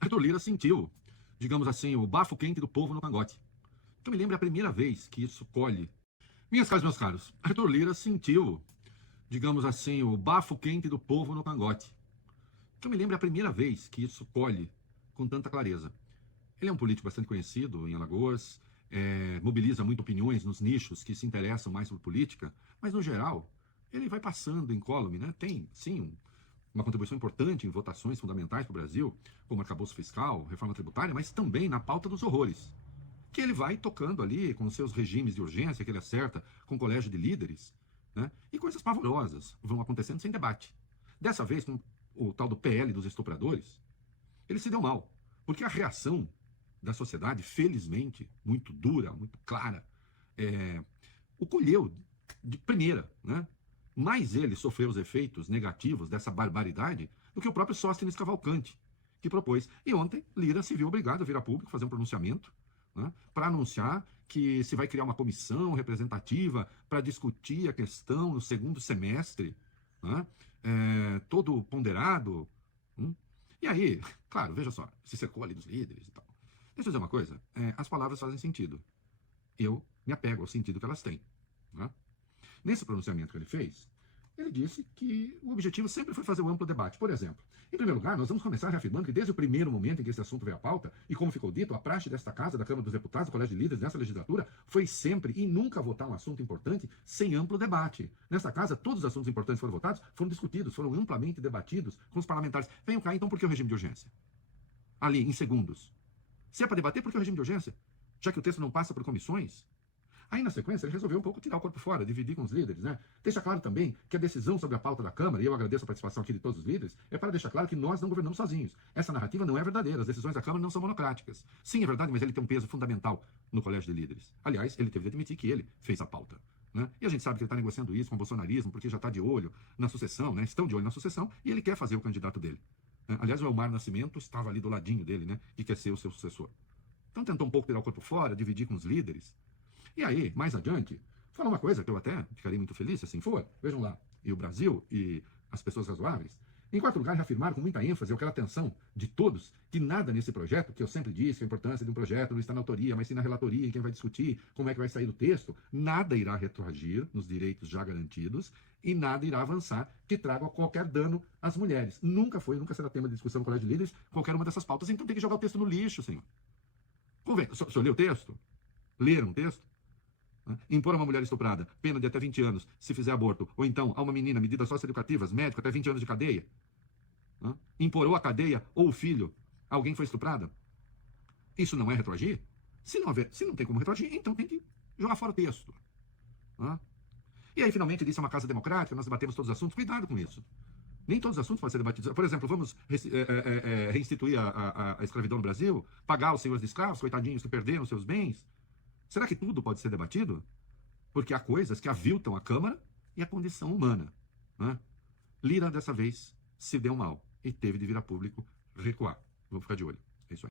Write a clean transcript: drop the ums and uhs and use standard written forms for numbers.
Arthur Lira sentiu, digamos assim, o bafo quente do povo no cangote. Que eu me lembro a primeira vez que isso colhe. Minhas caras, meus caros, Arthur Lira sentiu, digamos assim, o bafo quente do povo no cangote. Que eu me lembro a primeira vez que isso colhe com tanta clareza. Ele é um político bastante conhecido em Alagoas, mobiliza muito opiniões nos nichos que se interessam mais por política, mas no geral, ele vai passando incólume, né? Tem, sim, uma contribuição importante em votações fundamentais para o Brasil, como arcabouço fiscal, reforma tributária, mas também na pauta dos horrores, que ele vai tocando ali com os seus regimes de urgência, que ele acerta com o colégio de líderes, né? E coisas pavorosas vão acontecendo sem debate. Dessa vez, com o tal do PL dos estupradores, ele se deu mal, porque a reação da sociedade, felizmente, muito dura, muito clara, o colheu de primeira, né? Mais ele sofreu os efeitos negativos dessa barbaridade do que o próprio Sóstenes Cavalcante, que propôs. E ontem, Lira se viu obrigado a vir a público fazer um pronunciamento, né, para anunciar que se vai criar uma comissão representativa para discutir a questão no segundo semestre, né, todo ponderado. E aí, claro, veja só, se secou ali dos líderes e tal. Deixa eu dizer uma coisa, as palavras fazem sentido. Eu me apego ao sentido que elas têm. Né? Nesse pronunciamento que ele fez, ele disse que o objetivo sempre foi fazer um amplo debate. Por exemplo, em primeiro lugar, nós vamos começar reafirmando que desde o primeiro momento em que esse assunto veio à pauta, e como ficou dito, a praxe desta Casa, da Câmara dos Deputados, do Colégio de Líderes, nessa legislatura, foi sempre e nunca votar um assunto importante sem amplo debate. Nesta Casa, todos os assuntos importantes foram votados, foram discutidos, foram amplamente debatidos com os parlamentares. Venham cá, então, por que o regime de urgência? Ali, em segundos. Se é para debater, por que o regime de urgência? Já que o texto não passa por comissões? Aí, na sequência, ele resolveu um pouco tirar o corpo fora, dividir com os líderes, né? Deixa claro também que a decisão sobre a pauta da Câmara, e eu agradeço a participação aqui de todos os líderes, é para deixar claro que nós não governamos sozinhos. Essa narrativa não é verdadeira, as decisões da Câmara não são monocráticas. Sim, é verdade, mas ele tem um peso fundamental no colégio de líderes. Aliás, ele teve de admitir que ele fez a pauta. Né? E a gente sabe que ele está negociando isso com o bolsonarismo, porque já está de olho na sucessão, né? Estão de olho na sucessão, e ele quer fazer o candidato dele. Né? Aliás, o Elmar Nascimento estava ali do ladinho dele, né? E quer ser o seu sucessor. Então tentou um pouco tirar o corpo fora, dividir com os líderes. E aí, mais adiante, falar uma coisa que eu até ficarei muito feliz se assim for. Vejam lá, e o Brasil e as pessoas razoáveis. Em quarto lugar, reafirmar com muita ênfase, eu quero a atenção de todos, que nada nesse projeto, que eu sempre disse, a importância de um projeto não está na autoria, mas sim na relatoria, em quem vai discutir, como é que vai sair do texto, nada irá retroagir nos direitos já garantidos e nada irá avançar que traga qualquer dano às mulheres. Nunca foi, nunca será tema de discussão no Colégio de Líderes, qualquer uma dessas pautas. Então tem que jogar o texto no lixo, senhor. O senhor leu o texto? Leram o texto? Impor a uma mulher estuprada pena de até 20 anos se fizer aborto, ou então a uma menina medidas socioeducativas, médico, até 20 anos de cadeia. Impor ou a cadeia ou o filho, alguém foi estuprada. Isso não é retroagir? Se não tem como retroagir, então tem que jogar fora o texto. E aí, finalmente, disse é uma casa democrática, nós debatemos todos os assuntos. Cuidado com isso. Nem todos os assuntos podem ser debatidos. Por exemplo, vamos reinstituir a escravidão no Brasil? Pagar os senhores de escravos, coitadinhos que perderam seus bens? Será que tudo pode ser debatido? Porque há coisas que aviltam a Câmara e a condição humana. Né? Lira, dessa vez, se deu mal e teve de vir a público recuar. Vamos ficar de olho.